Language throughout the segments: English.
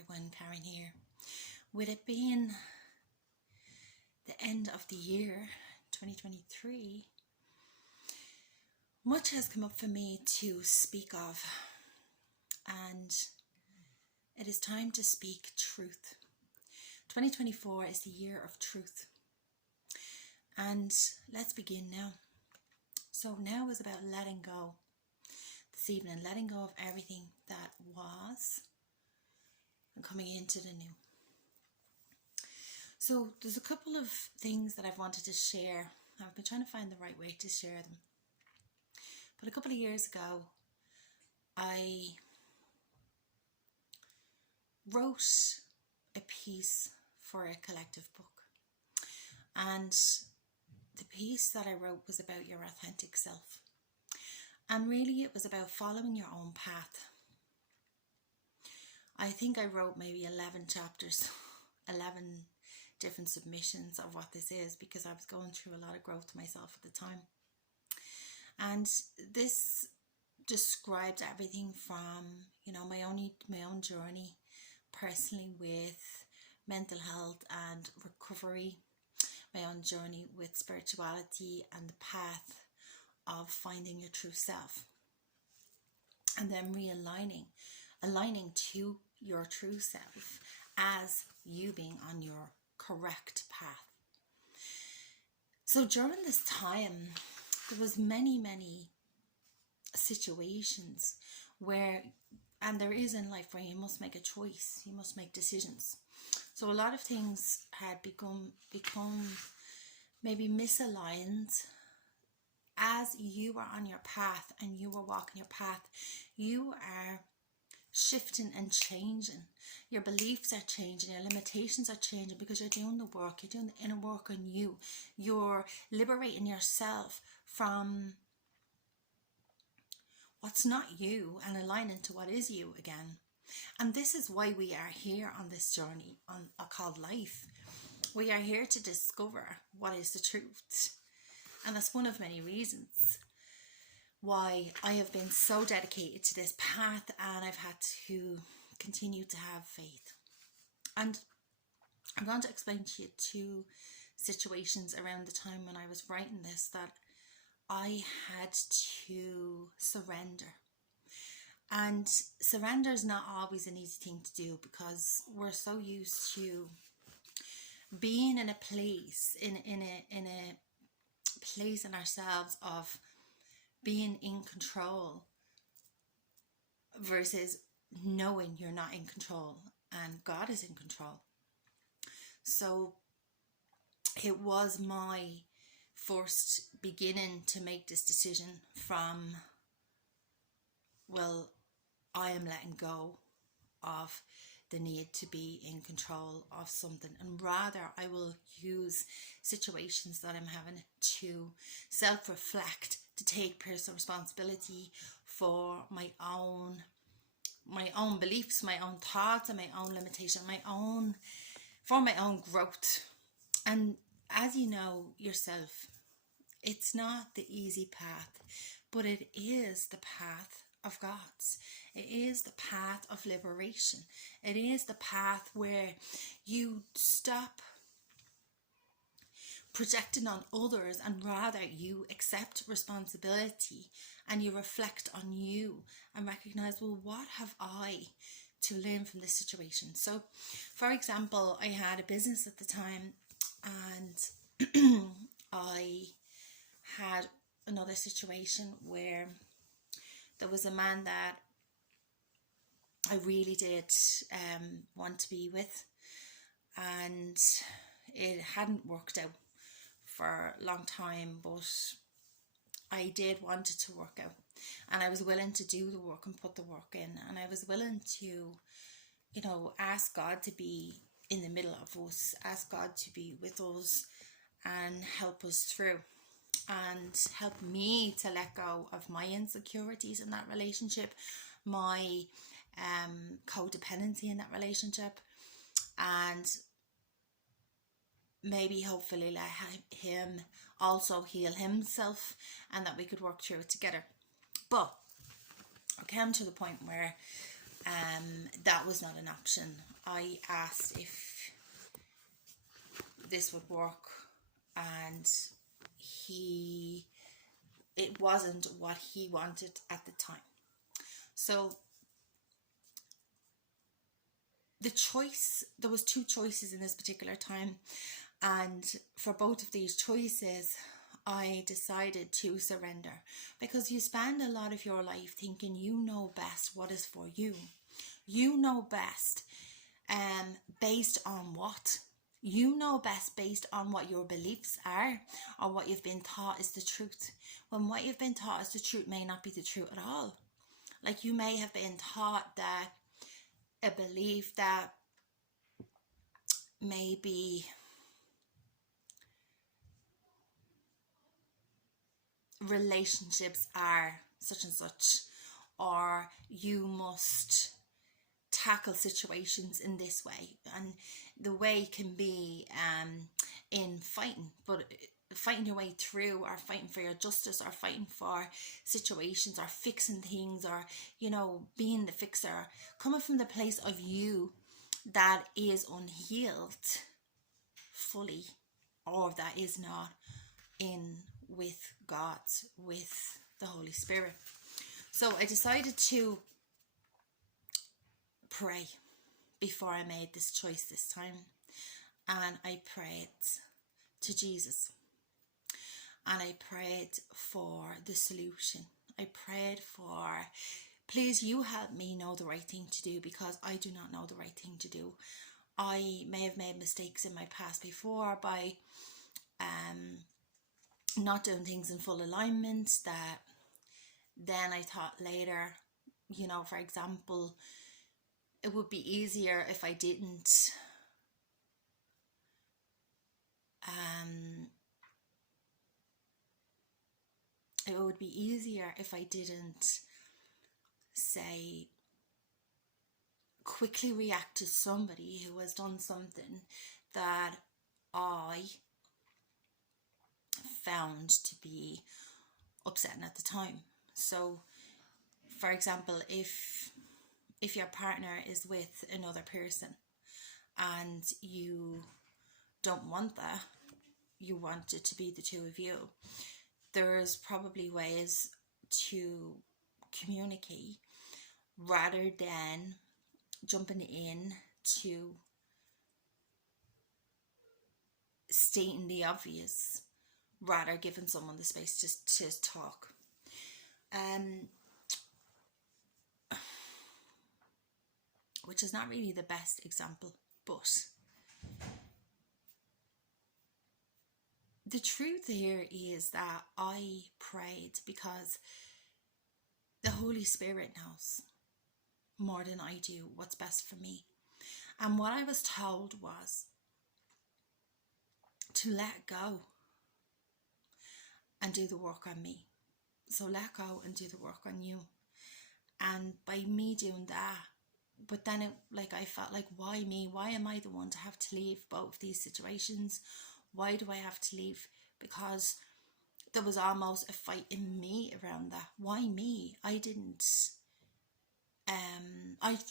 everyone, Karen here. With it being the end of the year 2023, much has come up for me to speak of, and it is time to speak truth. 2024 is the year of truth, and let's begin now. So now is about letting go this evening, letting go of everything that was and coming into the new. So there's a couple of things that I've wanted to share. I've been trying to find the right way to share them. But a couple of years ago, I wrote a piece for a collective book. And the piece that I wrote was about your authentic self. And really it was about following your own path. I think I wrote maybe 11 chapters, 11 different submissions of what this is, because I was going through a lot of growth myself at the time. And this described everything from, my own journey personally with mental health and recovery, my own journey with spirituality and the path of finding your true self, and then aligning to your true self as you being on your correct path. So during this time, there was many situations where, and there is in life, where you must make a choice, you must make decisions. So a lot of things had become maybe misaligned. As you are on your path and you are walking your path, you are shifting and changing. Your beliefs are changing, your limitations are changing, because you're doing the work, you're doing the inner work on you. You're liberating yourself from what's not you and aligning to what is you again. And this is why we are here on this journey called life. We are here to discover what is the truth. And that's one of many reasons why I have been so dedicated to this path, and I've had to continue to have faith. And I'm going to explain to you two situations around the time when I was writing this that I had to surrender. And surrender is not always an easy thing to do, because we're so used to being in a place, in a place in ourselves of being in control, versus knowing you're not in control and God is in control. So it was my first beginning to make this decision from, well, I am letting go of the need to be in control of something, and rather I will use situations that I'm having to self-reflect, to take personal responsibility for my own beliefs, my own thoughts, and my own limitation, for my own growth. And as you know yourself, it's not the easy path, but it is the path of God's. It is the path of liberation. It is the path where you stop projecting on others and rather you accept responsibility and you reflect on you and recognize, well, what have I to learn from this situation? So, for example, I had a business at the time, and I had another situation where there was a man that I really did want to be with, and it hadn't worked out for a long time, but I did want it to work out, and I was willing to do the work and put the work in, and I was willing to, ask God to be in the middle of us, ask God to be with us and help us through, and help me to let go of my insecurities in that relationship, my codependency in that relationship, and maybe hopefully let him also heal himself, and that we could work through it together. But I came to the point where that was not an option. I asked if this would work, and it wasn't what he wanted at the time. So there was two choices in this particular time, and for both of these choices I decided to surrender, because you spend a lot of your life thinking you know best what is for you. You know best based on what? You know best based on what your beliefs are, or what you've been taught is the truth, when what you've been taught is the truth may not be the truth at all. Like, you may have been taught that a belief that maybe relationships are such and such, or you must tackle situations in this way, and the way can be in fighting, but fighting your way through, or fighting for your justice, or fighting for situations, or fixing things, or being the fixer, coming from the place of you that is unhealed fully, or that is not in with God, with the Holy Spirit. So I decided to pray before I made this choice this time, and I prayed to Jesus, and I prayed for the solution. I prayed for, please, you help me know the right thing to do, because I do not know the right thing to do. I may have made mistakes in my past before by not doing things in full alignment, that then I thought later, for example, it would be easier if I didn't say quickly react to somebody who has done something that I found to be upsetting at the time. So, for example, if your partner is with another person and you don't want that, you want it to be the two of you, there's probably ways to communicate rather than jumping in to stating the obvious, rather giving someone the space just to talk. Which is not really the best example, but the truth here is that I prayed because the Holy Spirit knows more than I do what's best for me. And what I was told was to let go and do the work on me. So let go and do the work on you. And by me doing that, but then I felt like, why me? Why am I the one to have to leave both of these situations? Why do I have to leave? Because there was almost a fight in me around that. Why me? I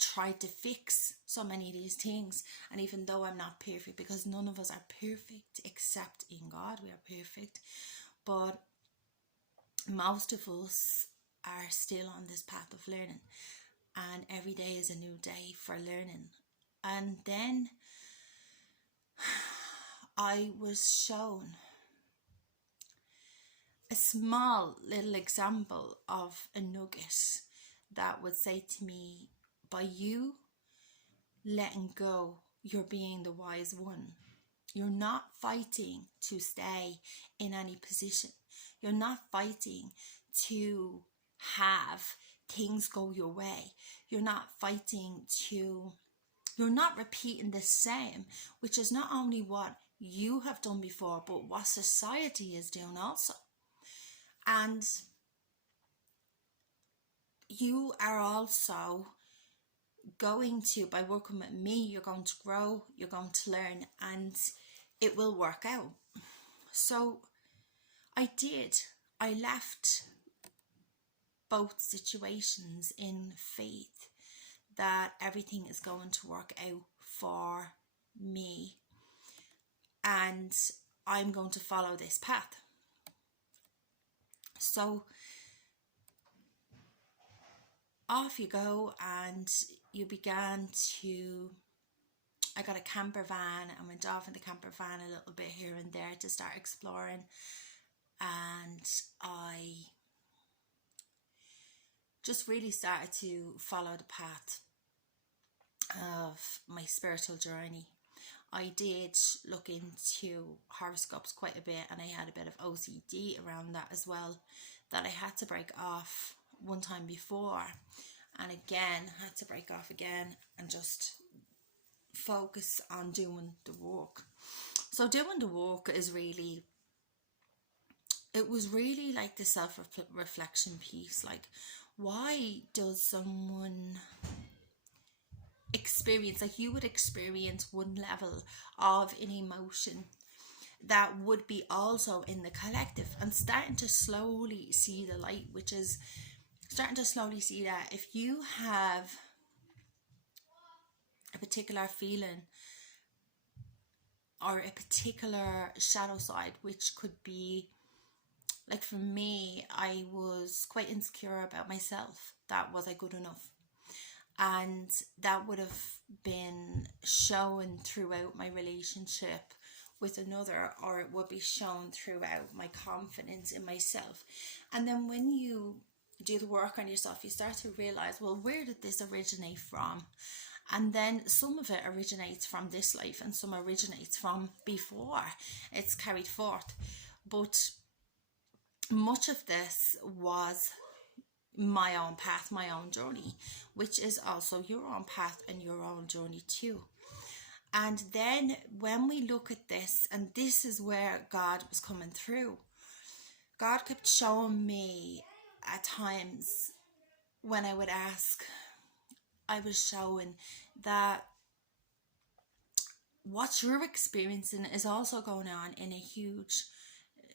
tried to fix so many of these things, and even though I'm not perfect, because none of us are perfect except in God, we are perfect, but most of us are still on this path of learning, and every day is a new day for learning. And then I was shown a small little example of a nugget that would say to me, by you letting go, you're being the wise one. You're not fighting to stay in any position. You're not fighting to have things go your way. You're not repeating the same, which is not only what you have done before, but what society is doing also. And you are also going to, by working with me, you're going to grow, you're going to learn, and it will work out. So I did. I left both situations in faith that everything is going to work out for me, and I'm going to follow this path. So off you go, and you began to, I got a camper van and went off in the camper van a little bit here and there to start exploring. And I just really started to follow the path of my spiritual journey. I did look into horoscopes quite a bit, and I had a bit of OCD around that as well, that I had to break off one time before, and again had to break off again and just focus on doing the work. So doing the work is really, it was really like the self-reflection piece. Like, why does someone experience, like you would experience one level of an emotion that would be also in the collective, and starting to slowly see the light, which is starting to slowly see that if you have a particular feeling or a particular shadow side, which could be, like for me, I was quite insecure about myself, that was I good enough, and that would have been shown throughout my relationship with another, or it would be shown throughout my confidence in myself. And then when you do the work on yourself, you start to realize, well, where did this originate from? And then some of it originates from this life, and some originates from before it's carried forth. But much of this was my own path, my own journey, which is also your own path and your own journey too. And then when we look at this, and this is where God was coming through, God kept showing me at times when I would ask, I was showing that what you're experiencing is also going on in a huge,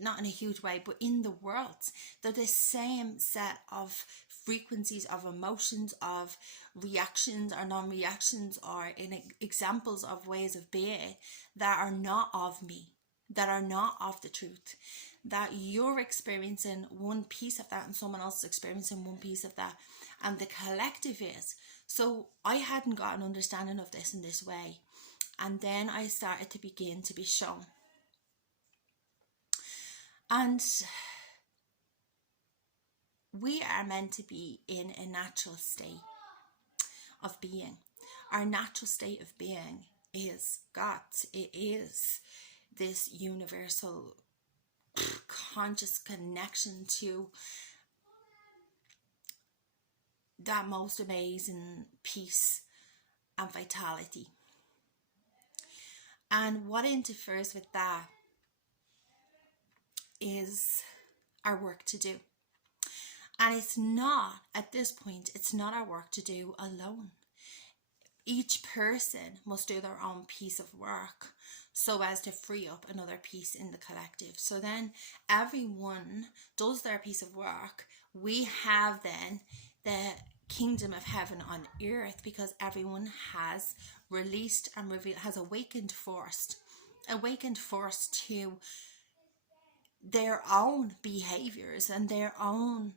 not in a huge way, but in the world. They're the same set of frequencies of emotions, of reactions or non-reactions, or in examples of ways of being that are not of me, that are not of the truth, that you're experiencing one piece of that and someone else is experiencing one piece of that, and the collective is. So I hadn't got an understanding of this in this way, and then I started to begin to be shown. And we are meant to be in a natural state of being. Our natural state of being is God. It is this universal conscious connection to that most amazing peace and vitality. And what interferes with that is our work to do. And it's not, at this point, it's not our work to do alone. Each person must do their own piece of work so as to free up another piece in the collective. So then everyone does their piece of work. We have then the kingdom of heaven on earth, because everyone has released and revealed, has awakened first to their own behaviors and their own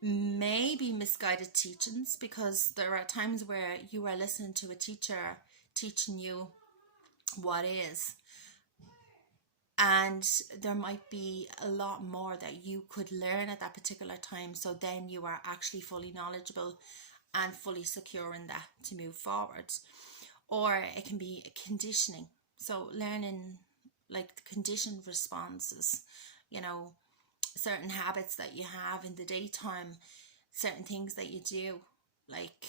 maybe misguided teachings, because there are times where you are listening to a teacher teaching you what is, and there might be a lot more that you could learn at that particular time. So then you are actually fully knowledgeable and fully secure in that to move forward. Or it can be a conditioning, so learning like the conditioned responses, you know, certain habits that you have in the daytime, certain things that you do, like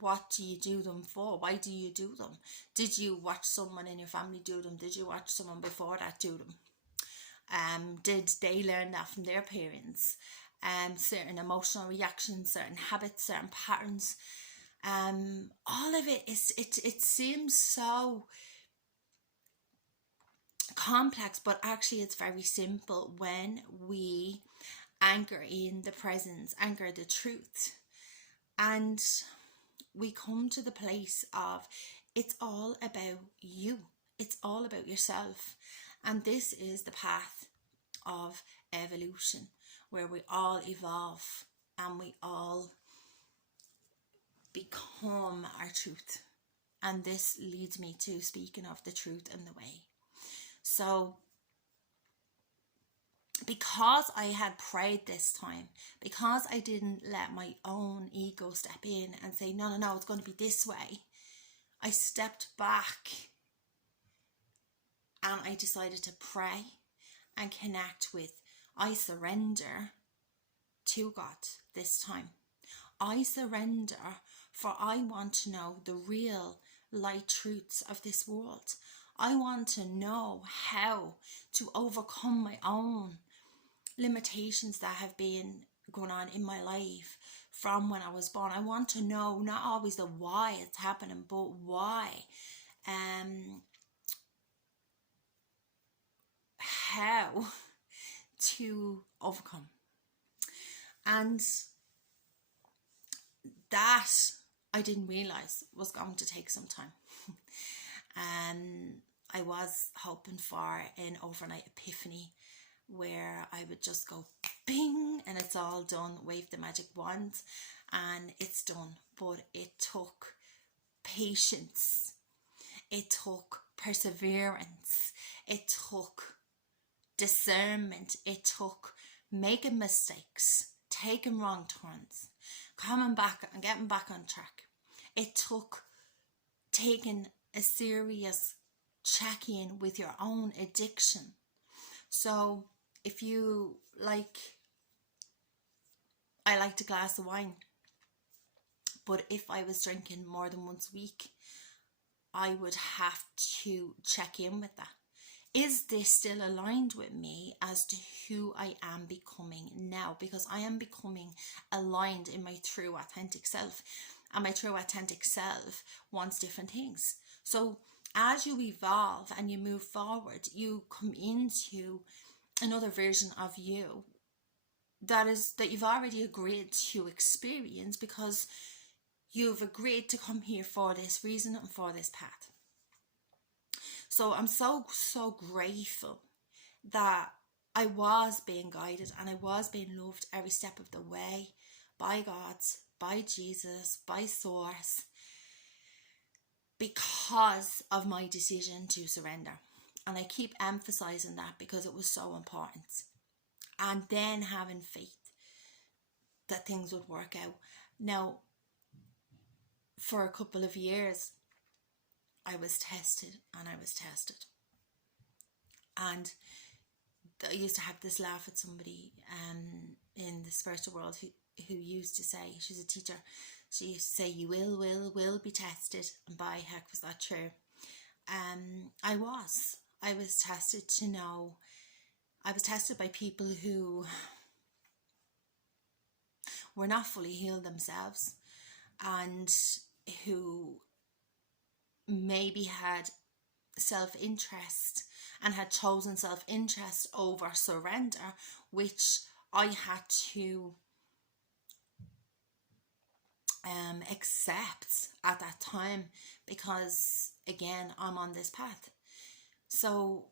what do you do them for? Why do you do them? Did you watch someone in your family do them? Did you watch someone before that do them? Did they learn that from their parents? Certain emotional reactions, certain habits, certain patterns, all of it is, it seems so complex, but actually it's very simple when we anchor in the presence, anchor the truth, And we come to the place of it's all about you. It's all about yourself. And this is the path of evolution, where we all evolve and we all become our truth. And this leads me to speaking of the truth and the way. So because I had prayed this time, because I didn't let my own ego step in and say, no, it's going to be this way, I stepped back and I decided to pray and connect with, I surrender to God this time. I surrender, for I want to know the real light truths of this world. I want to know how to overcome my own limitations that have been going on in my life from when I was born. I want to know not always the why it's happening, but why. How to overcome. And that I didn't realize was going to take some time. I was hoping for an overnight epiphany where I would just go bing and it's all done, wave the magic wand and it's done. But it took patience, it took perseverance, it took discernment, it took making mistakes, taking wrong turns, coming back and getting back on track. It took taking a serious check-in with your own addiction. So if you like, I liked a glass of wine, but if I was drinking more than once a week, I would have to check in with that. Is this still aligned with me as to who I am becoming now? Because I am becoming aligned in my true authentic self, and my true authentic self wants different things. So as you evolve and you move forward, you come into another version of you that you've already agreed to experience, because you've agreed to come here for this reason and for this path. So I'm so grateful that I was being guided and I was being loved every step of the way by God, by Jesus, by Source, because of my decision to surrender. And I keep emphasizing that because it was so important. And then having faith that things would work out. Now, for a couple of years, I was tested and I was tested. And I used to have this laugh at somebody in the spiritual world who used to say, she's a teacher, she used to say, you will be tested. And by heck was that true. I was tested to know, I was tested by people who were not fully healed themselves and who maybe had self-interest and had chosen self-interest over surrender, which I had to accept at that time, because again, I'm on this path. So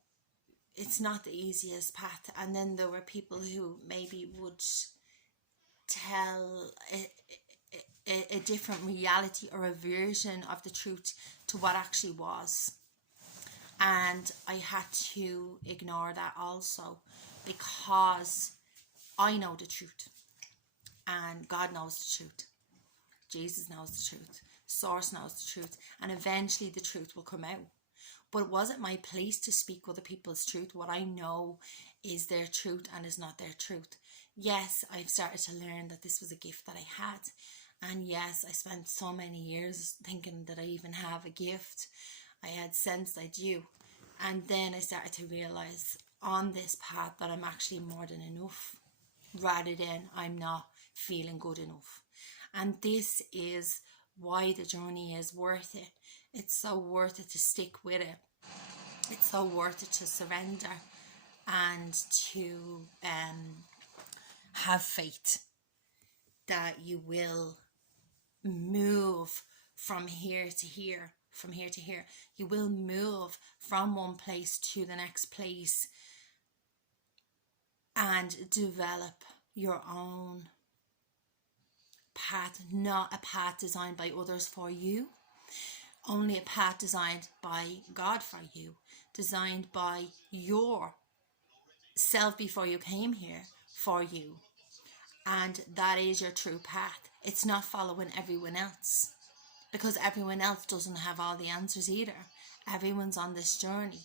it's not the easiest path. And then there were people who maybe would tell a different reality or a version of the truth to what actually was. And I had to ignore that also, because I know the truth and God knows the truth. Jesus knows the truth. Source knows the truth. And eventually the truth will come out. But it wasn't my place to speak other people's truth. What I know is their truth and is not their truth. Yes, I've started to learn that this was a gift that I had. And yes, I spent so many years thinking that I even have a gift. I had sensed I do. And then I started to realize on this path that I'm actually more than enough, rather than I'm not feeling good enough. And this is why the journey is worth it. It's so worth it to stick with it. It's so worth it to surrender and to have faith that you will move from here to here, from here to here. You will move from one place to the next place and develop your own path, not a path designed by others for you, only a path designed by God for you, designed by your self before you came here for you. And that is your true path. It's not following everyone else, because everyone else doesn't have all the answers either. Everyone's on this journey.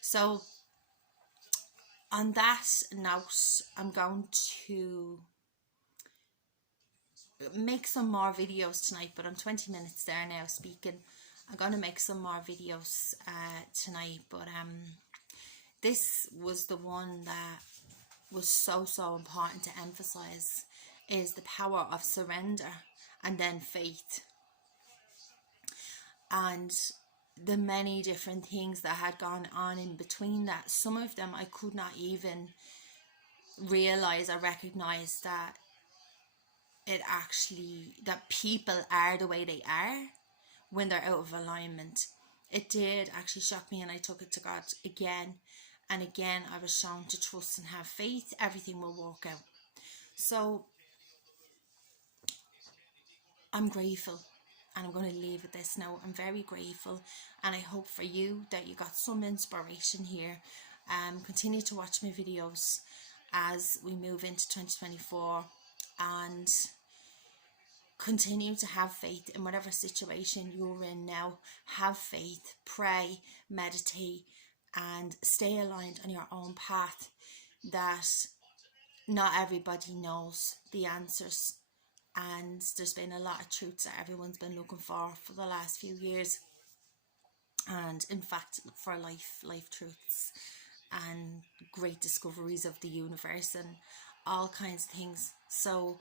So on that note, I'm going to make some more videos tonight, but I'm 20 minutes there now speaking. I'm going to make some more videos tonight, but this was the one that was so important to emphasize, is the power of surrender and then faith, and the many different things that had gone on in between that. Some of them I could not even realize or recognize that that people are the way they are when they're out of alignment. It did actually shock me, and I took it to God again and again. I was shown to trust and have faith. Everything will work out. So I'm grateful, and I'm going to leave with this now. I'm very grateful, and I hope for you that you got some inspiration here. Continue to watch my videos as we move into 2024, and continue to have faith in whatever situation you're in now. Have faith, pray, meditate, and stay aligned on your own path, that not everybody knows the answers, and there's been a lot of truths that everyone's been looking for the last few years, and in fact for life truths and great discoveries of the universe and all kinds of things. So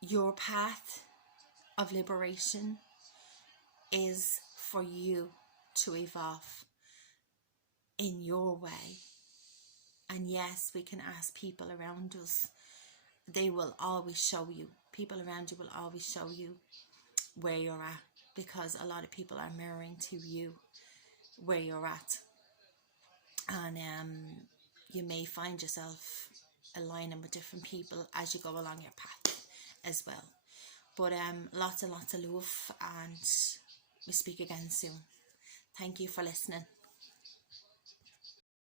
your path of liberation is for you to evolve in your way. And yes, we can ask people around us. They will always show you. People around you will always show you where you're at, because a lot of people are mirroring to you where you're at. And you may find yourself aligning with different people as you go along your path as well. But lots and lots of love, and we speak again soon. Thank you for listening.